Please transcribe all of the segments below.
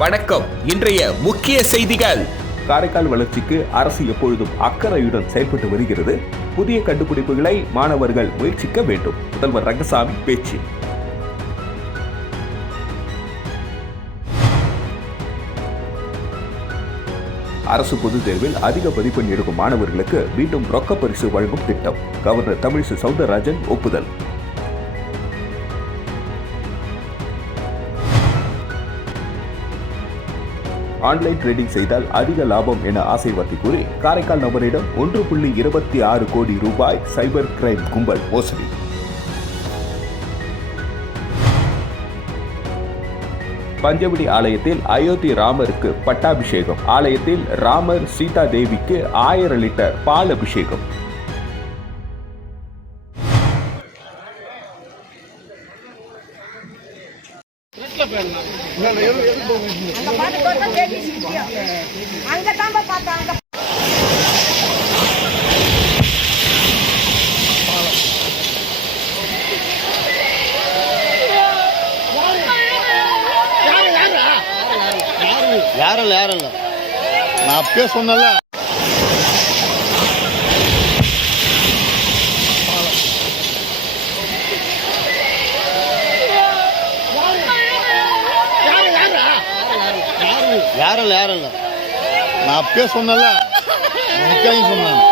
வணக்கம். இன்றைய முக்கிய செய்திகள். காரைக்கால் வளர்ச்சிக்கு அரசு எப்பொழுதும் அக்கறையுடன் செயல்பட்டு வருகிறது. புதிய கண்டுபிடிப்புகளை மாணவர்கள் முயற்சிக்க வேண்டும். முதல்வர் ரங்கசாமி பேச்சு. அரசு பொதுத் தேர்வில் அதிக மதிப்பெண் எடுக்கும் மாணவர்களுக்கு மீண்டும் ரொக்க பரிசு வழங்கும் திட்டம். கவர்னர் தமிழிசை சவுந்தரராஜன் ஒப்புதல். ஆன்லைன் ட்ரேடிங் செய்தால் அதிக லாபம் என ஆசைவார்த்தை கூறி காரைக்கால் நபரிடம் 1.26 கோடி ரூபாய் சைபர் கிரைம் கும்பல் மோசடி. பஞ்சவடி ஆலயத்தில் அயோத்தி ராமருக்கு பட்டாபிஷேகம். ஆலயத்தில் ராமர் சீதா தேவிக்கு 1000 லிட்டர் பால் அபிஷேகம். யாரும் இல்ல நான் அப்பயே சொன்னல. யாரும் இல்ல நான் அப்பயே சொன்னல. சொன்னாங்க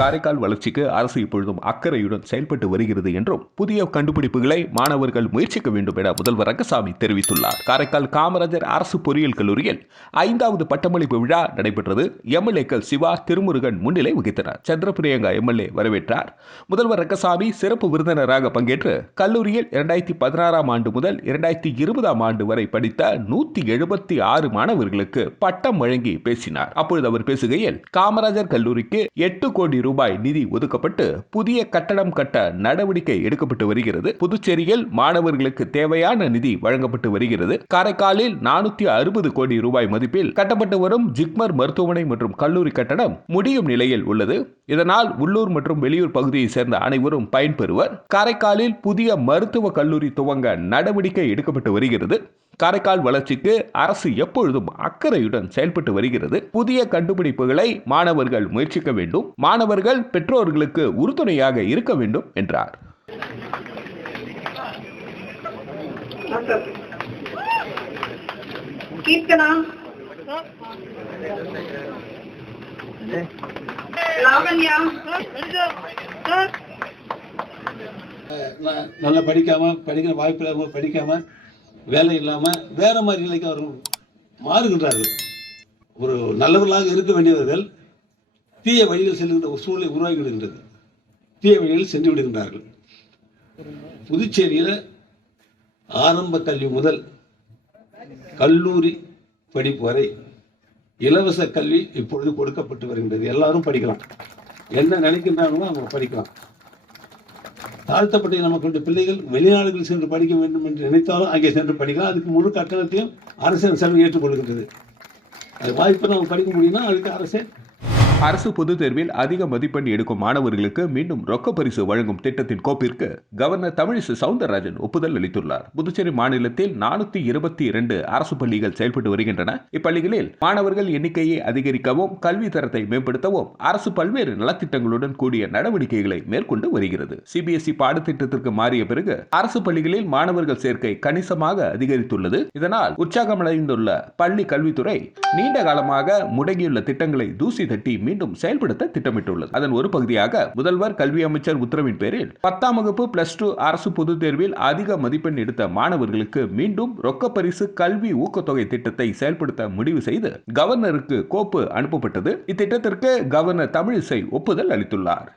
காரைக்கால் வளர்ச்சிக்கு அரசு இப்பொழுதும் அக்கறையுடன் செயல்பட்டு வருகிறது என்றும் புதிய கண்டுபிடிப்புகளை மாணவர்கள் முயற்சிக்க வேண்டும் என முதல்வர் ரங்கசாமி தெரிவித்துள்ளார். காரைக்கால் காமராஜர் அரசு பொறியியல் கல்லூரியில் 5வது பட்டமளிப்பு விழா நடைபெற்றது. எம்எல்ஏக்கள் சிவா, திருமுருகன் முன்னிலை வகித்தனர். சந்திரபிரியங்கா எம்எல்ஏ வரவேற்றார். முதல்வர் ரங்கசாமி சிறப்பு விருந்தினராக பங்கேற்று கல்லூரியில் 2016ஆம் ஆண்டு முதல் 2020ஆம் ஆண்டு வரை படித்த 176 மாணவர்களுக்கு பட்டம் வழங்கி பேசினார். அப்பொழுது அவர் பேசுகையில், காமராஜர் கல்லூரிக்கு 8 கோடி ரூபாய் நிதி ஒதுக்கப்பட்டு புதிய கட்டடம் கட்ட நடவடிக்கை எடுக்கப்பட்டு வருகிறது. புதுச்சேரியில் மாணவர்களுக்கு தேவையான நிதி வழங்கப்பட்டு வருகிறது. காரைக்காலில் 460 கோடி ரூபாய் மதிப்பில் கட்டப்பட்டு வரும் ஜிப்மர் மருத்துவமனை மற்றும் கல்லூரி கட்டடம் முடியும் நிலையில் உள்ளது. இதனால் உள்ளூர் மற்றும் வெளியூர் பகுதியை சேர்ந்த அனைவரும் பயன்பெறுவர். காரைக்காலில் புதிய மருத்துவ கல்லூரி துவங்க நடவடிக்கை எடுக்கப்பட்டு வருகிறது. காரைக்கால் வளர்ச்சிக்கு அரசு எப்பொழுதும் அக்கறையுடன் செயல்பட்டு வருகிறது. புதிய கண்டுபிடிப்புகளை மாணவர்கள் முயற்சிக்க வேண்டும். மாணவர்கள் பெற்றோர்களுக்கு உறுதுணையாக இருக்க வேண்டும் என்றார். நல்லா படிக்கிற வாய்ப்பு இல்லாம படிக்காம வேலை இல்லாமல் வேற மாதிரி நிலைக்கு அவர்கள் மாறுகின்றார்கள். ஒரு நல்லவர்களாக இருக்க வேண்டியவர்கள் தீய வழியில் செல்கின்ற ஒரு சூழ்நிலை உருவாகி விடுகின்றது. தீய வழியில் சென்று விடுகின்றார்கள். புதுச்சேரியில் ஆரம்ப கல்வி முதல் கல்லூரி படிப்பு வரை இலவச கல்வி இப்பொழுது கொடுக்கப்பட்டு வருகின்றது. எல்லாரும் படிக்கலாம். என்ன நினைக்கின்றாங்களோ அவங்க படிக்கலாம். தாழ்த்தப்பட்ட நமக்கு பிள்ளைகள் வெளிநாடுகளில் சென்று படிக்க வேண்டும் என்று நினைத்தாலும் அங்கே சென்று படிக்கலாம். அதுக்கு முழு கட்டணத்தையும் அரசு செலவு ஏற்றுக்கொள்கின்றது. அது வாய்ப்பு நம்ம படிக்க முடியும்னா அதுக்கு அரசு பொதுத் தேர்வில் அதிக மதிப்பெண் எடுக்கும் மாணவர்களுக்கு மீண்டும் ரொக்க பரிசு வழங்கும் திட்டத்தின் கோப்பிற்கு கவர்னர் தமிழிசை சவுந்தரராஜன் ஒப்புதல் அளித்துள்ளார். புதுச்சேரி மாநிலத்தில் 422 அரசு பள்ளிகள் செயல்பட்டு வருகின்றன. இப்பள்ளிகளில் மாணவர்கள் எண்ணிக்கையை அதிகரிக்கவும் கல்வி தரத்தை மேம்படுத்தவும் அரசு பல்வேறு நலத்திட்டங்களுடன் கூடிய நடவடிக்கைகளை மேற்கொண்டு வருகிறது. சிபிஎஸ்இ பாடத்திட்டத்திற்கு மாறிய பிறகு அரசு பள்ளிகளில் மாணவர்கள் சேர்க்கை கணிசமாக அதிகரித்துள்ளது. இதனால் உற்சாகமடைந்துள்ள பள்ளி கல்வித்துறை நீண்ட காலமாக முடங்கியுள்ள திட்டங்களை தூசி தட்டி மீண்டும் செயல்படுத்த திட்டமிட்டுள்ளது. அதன் ஒரு பகுதியாக முதல்வர் கல்வி அமைச்சர் உத்தரவின் பேரில் 10ஆம் வகுப்பு +2 அரசு பொதுத் தேர்வில் அதிக மதிப்பெண் எடுத்த மாணவர்களுக்கு மீண்டும் ரொக்க பரிசு கல்வி ஊக்கத்தொகை திட்டத்தை செயல்படுத்த முடிவு செய்து கவர்னருக்கு கோப்பு அனுப்பப்பட்டது. இத்திட்டத்திற்கு கவர்னர் தமிழிசை ஒப்புதல் அளித்துள்ளார்.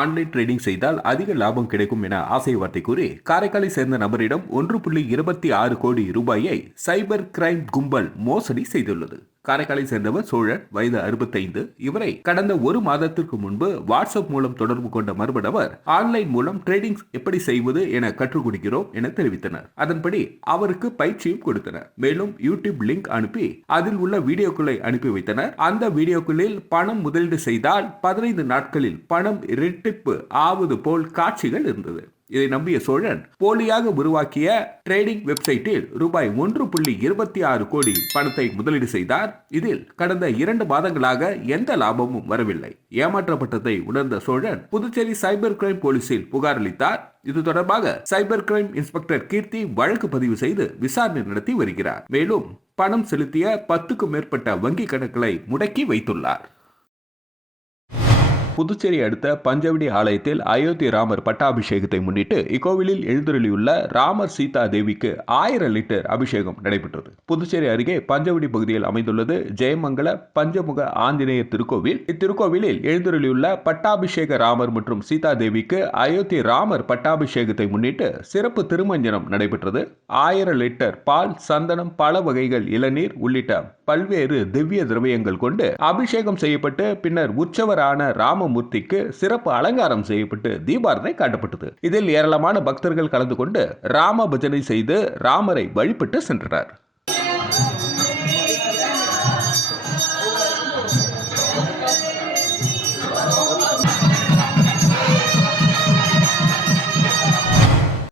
ஆன்லைன் ட்ரேடிங் செய்தால் அதிக லாபம் கிடைக்கும் என ஆசை வார்த்தை கூறி காரைக்காலை சேர்ந்த நபரிடம் 1.26 கோடி ரூபாயை சைபர் கிரைம் கும்பல் மோசடி செய்துள்ளது. காரைக்காலை சேர்ந்தவர் சோழன், வயது 65. இவரை கடந்த ஒரு மாதத்திற்கு முன்பு வாட்ஸ்அப் மூலம் தொடர்பு கொண்ட மர்ம நபர் ஆன்லைன் மூலம் ட்ரேடிங் எப்படி செய்வது என கற்றுக் கொடுக்கிறோம் என தெரிவித்தனர். அதன்படி அவருக்கு பயிற்சியும் கொடுத்தனர். மேலும் யூடியூப் லிங்க் அனுப்பி அதில் உள்ள வீடியோக்களை அனுப்பி வைத்தனர். அந்த வீடியோக்களில் பணம் முதலீடு செய்தால் 15 நாட்களில் பணம் இரட்டிப்பு ஆவது போல் காட்சிகள் இருந்தது. இதை நம்பிய சோழன் போலியாக உருவாக்கிய ட்ரேடிங் வெப்சைட்டில் ரூபாய் 1.26 கோடி பணத்தை முதலீடு செய்தார். இதில் கடந்த 2 மாதங்களாக எந்த லாபமும் வரவில்லை. ஏமாற்றப்பட்டதை உணர்ந்த சோழன் புதுச்சேரி சைபர் கிரைம் போலீசில் புகார் அளித்தார். இது தொடர்பாக சைபர் கிரைம் இன்ஸ்பெக்டர் கீர்த்தி வழக்கு பதிவு செய்து விசாரணை நடத்தி வருகிறார். மேலும் பணம் செலுத்திய 10க்கும் மேற்பட்ட வங்கி கணக்குகளை முடக்கி வைத்துள்ளார். புதுச்சேரி அடுத்த பஞ்சவடி ஆலயத்தில் அயோத்தி ராமர் பட்டாபிஷேகத்தை முன்னிட்டு இக்கோவிலில் எழுந்தருளியுள்ள ராமர் சீதா தேவிக்கு 1000 லிட்டர் அபிஷேகம் நடைபெற்றது. புதுச்சேரி அருகே பஞ்சவடி பகுதியில் அமைந்துள்ளது ஜெயமங்கல பஞ்சமுக ஆஞ்சநேயர் திருக்கோவில். இத்திருக்கோவிலில் எழுந்தருளியுள்ள பட்டாபிஷேக ராமர் மற்றும் சீதா தேவிக்கு அயோத்தி ராமர் பட்டாபிஷேகத்தை முன்னிட்டு சிறப்பு திருமஞ்சனம் நடைபெற்றது. 1000 லிட்டர் பால், சந்தனம், பல வகைகள் இளநீர் உள்ளிட்ட பல்வேறு திவ்ய திரவியங்கள் கொண்டு அபிஷேகம் செய்யப்பட்டு பின்னர் உற்சவரான ராமமூர்த்திக்கு சிறப்பு அலங்காரம் செய்யப்பட்டு தீபாரதனை காட்டப்பட்டது. இதில் ஏராளமான பக்தர்கள் கலந்து கொண்டு ராம பஜனை செய்து ராமரை வழிபட்டு சென்றனர்.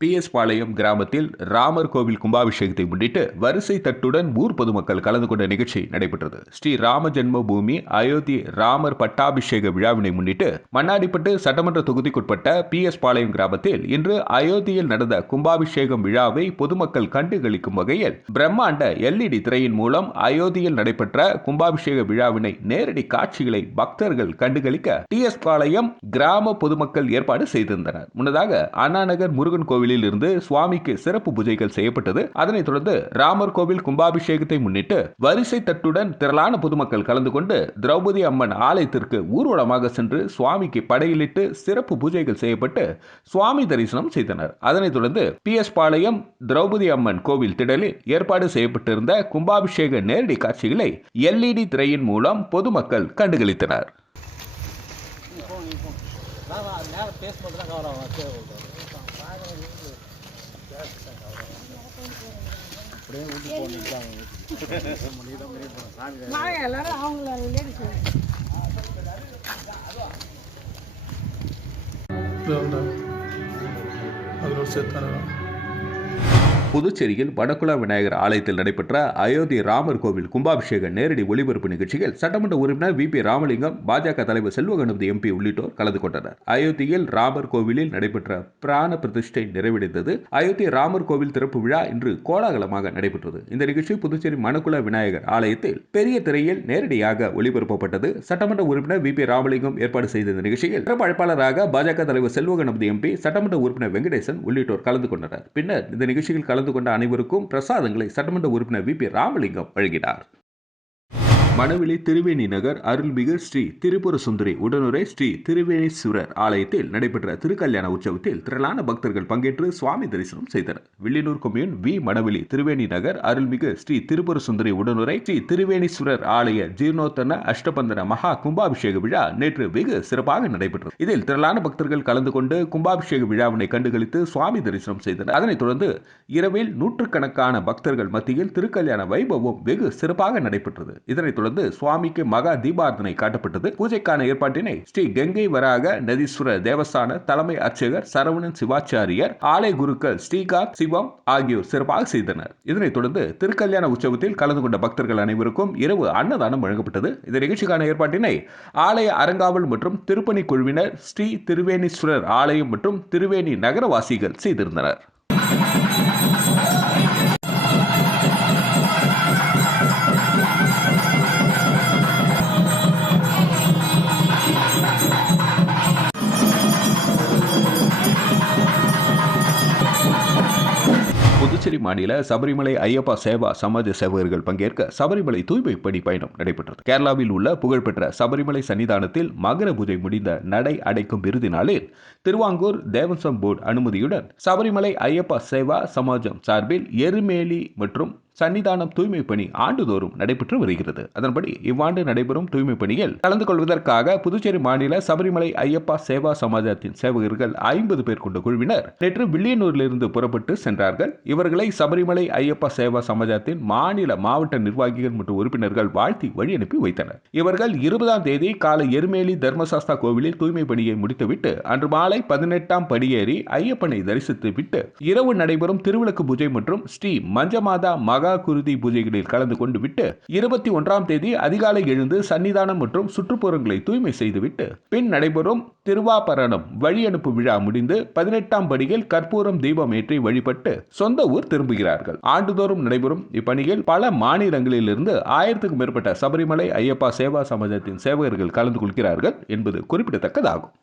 PS பாளையம் கிராமத்தில் ராமர் கோவில் கும்பாபிஷேகத்தை முன்னிட்டு வரிசை தட்டுடன் ஊர் பொதுமக்கள் கலந்து கொண்ட நிகழ்ச்சி நடைபெற்றது. ஸ்ரீ ராம ஜென்ம பூமி அயோத்தி ராமர் பட்டாபிஷேக விழாவினை முன்னிட்டு மண்ணாடிப்பட்டு சட்டமன்ற தொகுதிக்குட்பட்ட PS பாளையம் கிராமத்தில் இன்று அயோத்தியில் நடந்த கும்பாபிஷேகம் விழாவை பொதுமக்கள் கண்டுகளிக்கும் வகையில் பிரம்மாண்ட LED திரையின் மூலம் அயோத்தியில் நடைபெற்ற கும்பாபிஷேக விழாவினை நேரடி காட்சிகளை பக்தர்கள் கண்டுகளிக்க TS பாளையம் கிராம பொதுமக்கள் ஏற்பாடு செய்திருந்தனர். முன்னதாக அண்ணாநகர் முருகன் கோவிலில் இருந்து சுவாமிக்கு சிறப்பு பூஜைகள் செய்யப்பட்டது. அதனைத் தொடர்ந்து ராமர் கோவில் கும்பாபிஷேகத்தை முன்னிட்டு வரிசை தட்டுடன் திரளான பொதுமக்கள் கலந்து கொண்டு திரௌபதி அம்மன் ஆலயத்திற்கு ஊர்வலமாக சென்று சுவாமிக்கு படையிலிட்டு சிறப்பு பூஜைகள் செய்யப்பட்டு சுவாமி தரிசனம் செய்தனர். அதனைத் தொடர்ந்து PS பாளையம் திரௌபதி அம்மன் கோவில் திடலில் ஏற்பாடு செய்யப்பட்டிருந்த கும்பாபிஷேக நேரடி காட்சிகளை LED திரையின் மூலம் பொதுமக்கள் கண்டுகளித்தனர். புதுச்சேரியில் வடக்குலா விநாயகர் ஆலயத்தில் நடைபெற்ற அயோத்தி ராமர் கோவில் கும்பாபிஷேக நேரடி ஒளிபரப்பு நிகழ்ச்சியில் சட்டமன்ற உறுப்பினர் VP ராமலிங்கம், பாஜக தலைவர் செல்வ கணபதி MP உள்ளிட்டோர் கலந்து கொண்டனர். அயோத்தியில் ராமர் கோவிலில் நடைபெற்ற பிராண பிரதிஷ்டை நிறைவடைந்தது. அயோத்தி ராமர் கோவில் திறப்பு விழா இன்று கோலாகலமாக நடைபெற்றது. இந்த நிகழ்ச்சி புதுச்சேரி மணக்குள விநாயகர் ஆலயத்தில் பெரிய திரையில் நேரடியாக ஒளிபரப்பப்பட்டது. சட்டமன்ற உறுப்பினர் VP ராமலிங்கம் ஏற்பாடு செய்த இந்த நிகழ்ச்சியில் சிறப்பு அழைப்பாளராக பாஜக தலைவர் செல்வ கணபதி MP, சட்டமன்ற உறுப்பினர் வெங்கடேசன் உள்ளிட்டோர் கலந்து கொண்டனர். பின்னர் இந்த நிகழ்ச்சியில் கலந்து கொண்ட அனைவருக்கும் பிரசாதங்களை சட்டமன்ற உறுப்பினர் VP ராமலிங்கம் வழங்கினார். மணவெளி திருவேணி நகர் அருள்மிகு ஸ்ரீ திரிபுர சுந்தரி உடனுரை ஸ்ரீ திருவேணீஸ்வரர் ஆலயத்தில் நடைபெற்ற திருக்கல்யாண உற்சவத்தில் திரளான பக்தர்கள் பங்கேற்று சுவாமி தரிசனம் செய்தனர். வில்லியனூர் கொம்யூன் மணவெளி திருவேணி நகர் அருள்மிகு ஸ்ரீ திரிபுர சுந்தரி உடனுரை ஸ்ரீ திருவேணீஸ்வரர் ஆலய ஜீர்ணோத்தன அஷ்டபந்தன மகா கும்பாபிஷேக விழா நேற்று வெகு சிறப்பாக நடைபெற்றது. இதில் திரளான பக்தர்கள் கலந்து கொண்டு கும்பாபிஷேக விழாவினை கண்டுகளித்து சுவாமி தரிசனம் செய்தனர். அதனைத் தொடர்ந்து இரவில் நூற்றுக்கணக்கான பக்தர்கள் மத்தியில் திருக்கல்யாண வைபவம் வெகு சிறப்பாக நடைபெற்றது. இதனைத் தொடர்ந்து சுவாமிக்கு மகா தீபாரதனை காட்டப்பட்டது. பூஜைக்கான ஏற்பாட்டினை ஸ்ரீ கங்கை வராக நதீஸ்வரர் தேவஸ்தான தலைமை அர்ச்சகர் சரவணன் சிவாச்சாரியர், ஆலய குருக்கள் ஸ்ரீகாந்த், சிவம் ஆகியோர் சிறப்பாக செய்தனர். இதனைத் தொடர்ந்து திருக்கல்யாண உற்சவத்தில் கலந்து கொண்ட பக்தர்கள் அனைவருக்கும் இரவு அன்னதானம் வழங்கப்பட்டது. இந்த நிகழ்ச்சிக்கான ஏற்பாட்டினை ஆலய அறங்காவல் மற்றும் திருப்பணி குழுவினர், ஸ்ரீ திருவேணீஸ்வரர் ஆலயம் மற்றும் திருவேணி நகரவாசிகள் செய்திருந்தனர். புதுச்சேரி மாநில சபரிமலை ஐயப்பா சேவா சமாஜ சேவகர்கள் பங்கேற்க சபரிமலை தூய்மை பணி பயணம் நடைபெற்றது. கேரளாவில் உள்ள புகழ்பெற்ற சபரிமலை சன்னிதானத்தில் மகர பூஜை முடிந்த நடை அடைக்கும் இறுதி நாளில் திருவாங்கூர் தேவசம் போர்டு அனுமதியுடன் சபரிமலை ஐயப்பா சேவா சமாஜம் சார்பில் எருமேலி மற்றும் சன்னிதானம் தூய்மை பணி ஆண்டுதோறும் நடைபெற்று வருகிறது. அதன்படி இவ்வாண்டு நடைபெறும் தூய்மை பணியில் கலந்து கொள்வதற்காக புதுச்சேரி மாநில சபரிமலை ஐயப்பா சேவா சமாஜத்தின் சேவகர்கள் 50 பேர் கொண்ட குழுவினர் நேற்று வில்லியனூரிலிருந்து புறப்பட்டு சென்றார்கள். இவர்களை சபரிமலை ஐயப்பா சேவா சமாஜத்தின் மாநில மாவட்ட நிர்வாகிகள் மற்றும் உறுப்பினர்கள் வாழ்த்தி வழி அனுப்பி வைத்தனர். இவர்கள் 20ஆம் தேதி காலை எருமேலி தர்மசாஸ்தா கோவிலில் தூய்மை பணியை முடித்துவிட்டு அன்று மாலை 18ஆம் படியேறி ஐயப்பனை தரிசித்துவிட்டு இரவு நடைபெறும் திருவிளக்கு பூஜை மற்றும் ஸ்ரீ மஞ்சமாதா மகா குருதி பூஜைகளில் கலந்து கொண்டு விட்டு 21ஆம் தேதி அதிகாலை எழுந்து சன்னிதானம் மற்றும் சுற்றுப்புறங்களை தூய்மை செய்துவிட்டு பின் நடைபெறும் திருவாபரணம் வழி அனுப்பு விழா முடிந்து 18ஆம் படியில் கற்பூரம் தீபம் ஏற்றி வழிபட்டு சொந்த ஊர் திரும்புகிறார்கள். ஆண்டுதோறும் நடைபெறும் இப்பணியில் பல மாநிலங்களிலிருந்து 1000க்கும் மேற்பட்ட சபரிமலை ஐயப்பா சேவா சமாஜத்தின் சேவகர்கள் கலந்து கொள்கிறார்கள் என்பது குறிப்பிடத்தக்கதாகும்.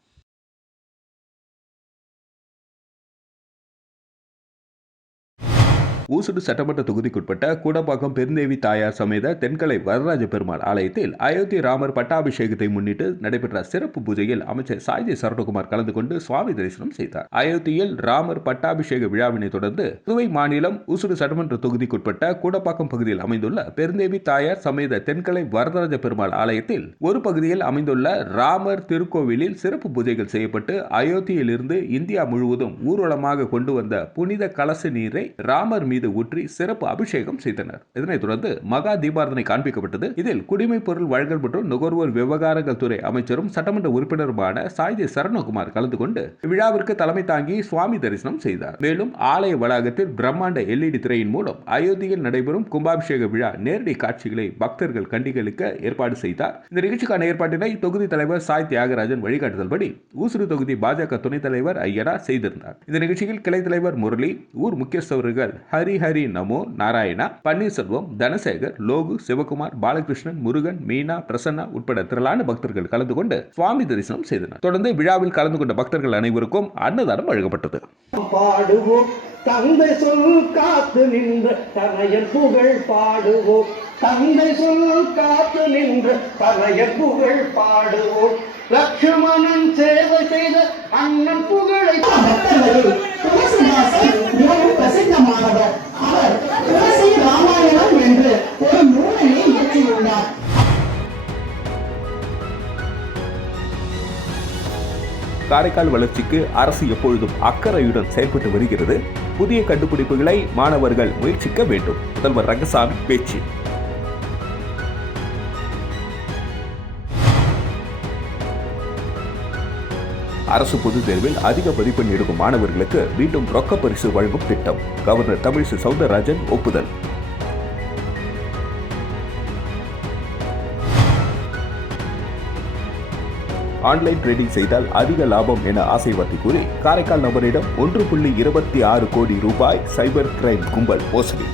ஊசுடு சட்டமன்ற தொகுதிக்குட்பட்ட கூடப்பாக்கம் பெருந்தேவி தாயார் சமேத தென்கலை வரதராஜ பெருமாள் ஆலயத்தில் அயோத்தி ராமர் பட்டாபிஷேகத்தை முன்னிட்டு நடைபெற்ற சிறப்பு பூஜையில் அமைச்சர் சாய்ஜி சரவணகுமார் கலந்து கொண்டு சுவாமி தரிசனம் செய்தார். அயோத்தியில் ராமர் பட்டாபிஷேக விழாவினை தொடர்ந்து புதுவை மாநிலம் ஊசுடு சட்டமன்ற தொகுதிக்குட்பட்ட கூடப்பாக்கம் பகுதியில் அமைந்துள்ள பெருந்தேவி தாயார் சமேத தென்கலை வரதராஜ பெருமாள் ஆலயத்தில் ஒரு பகுதியில் அமைந்துள்ள ராமர் திருக்கோவிலில் சிறப்பு பூஜைகள் செய்யப்பட்டு அயோத்தியில் இருந்து இந்தியா முழுவதும் ஊர்வலமாக கொண்டு வந்த புனித கலச நீரை ராமர் மீது ஊற்றி சிறப்பு அபிஷேகம் செய்தனர். இதனைத் தொடர்ந்து மகா தீபாரதனை காண்பிக்கப்பட்டது. இதில் குடிமைப் பொருள் வழங்கல் மற்றும் நுகர்வோர் விவகாரங்கள் துறை அமைச்சரும் சட்டமன்ற உறுப்பினருமான சாய்ஜி சரவணகுமார் கலந்து கொண்டு விழாவிற்கு தலைமை தாங்கி சுவாமி தரிசனம் செய்தார். மேலும் ஆலய வளாகத்தில் பிரம்மாண்ட LED திரையின் மூலம் அயோத்தியில் நடைபெறும் கும்பாபிஷேக விழா நேரடி காட்சிகளை பக்தர்கள் கண்டுகளிக்க ஏற்பாடு செய்தார். இந்த நிகழ்ச்சிக்கான ஏற்பாட்டினை தொகுதி தலைவர் சாய் தியாகராஜன் வழிகாட்டுதல்படி ஊசுடு தொகுதி பாஜக துணைத் தலைவர் ஐயரா செய்திருந்தார். இந்த நிகழ்ச்சியில் கிளை தலைவர் முரளி, ஊர் முக்கியஸ்தவர்கள் ஹரி நமோ நாராயணா, பன்னீர்செல்வம், தனசேகர், லோகு, சிவகுமார், பாலகிருஷ்ணன், முருகன், மீனா, பிரசன்னா உட்பட திரளான பக்தர்கள் கலந்து கொண்டு சுவாமி தரிசனம் செய்தனர். தொடர்ந்து விழாவில் கலந்து கொண்ட பக்தர்கள் அனைவருக்கும் அன்னதானம் வழங்கப்பட்டது. பாடுவோம் தந்தை சொல் காத்து நின்று தனையன் புகழ் பாடுவோம், தந்தை சொல் காத்து நின்று தனையன் புகழ் பாடுவோம், லட்சுமணன் சேவை செய்த அண்ணன் புகழை பிரசித்தமானவர். அவர் துளசி ராமாயணம் என்று ஒரு நூலினை இயற்றியுள்ளார். காரைக்கால் வளர்ச்சிக்கு அரசு எப்பொழுதும் அக்கறையுடன் செயல்பட்டு வருகிறது. புதிய கண்டுபிடிப்புகளை மாணவர்கள் முயற்சிக்க வேண்டும். முதல்வர் ரங்கசாமி பேச்சு. அரசு பொதுத் தேர்வில் அதிக மதிப்பெண் எடுக்கும் மாணவர்களுக்கு மீண்டும் ரொக்க பரிசு வழங்கும் திட்டம். கவர்னர் தமிழிசை சவுந்தரராஜன் ஒப்புதல். ஆன்லைன் ட்ரேடிங் செய்தால் அதிக லாபம் என ஆசை வார்த்தை கூறி காரைக்கால் நபரிடம் 1.26 கோடி ரூபாய் சைபர் கிரைம் கும்பல் மோசடி.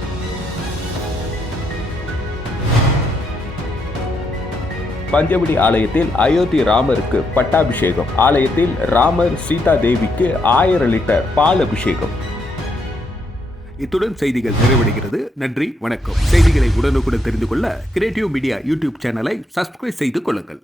பஞ்சவடி ஆலயத்தில் அயோத்தி ராமருக்கு பட்டாபிஷேகம். ஆலயத்தில் ராமர் சீதா தேவிக்கு 1000 லிட்டர் பால் அபிஷேகம். இத்துடன் செய்திகள் நிறைவடைகிறது. நன்றி, வணக்கம். செய்திகளை உடனுக்குடன் தெரிந்து கொள்ள கிரியேட்டிவ் மீடியா யூடியூப் சேனலை சப்ஸ்கிரைப் செய்து கொள்ளுங்கள்.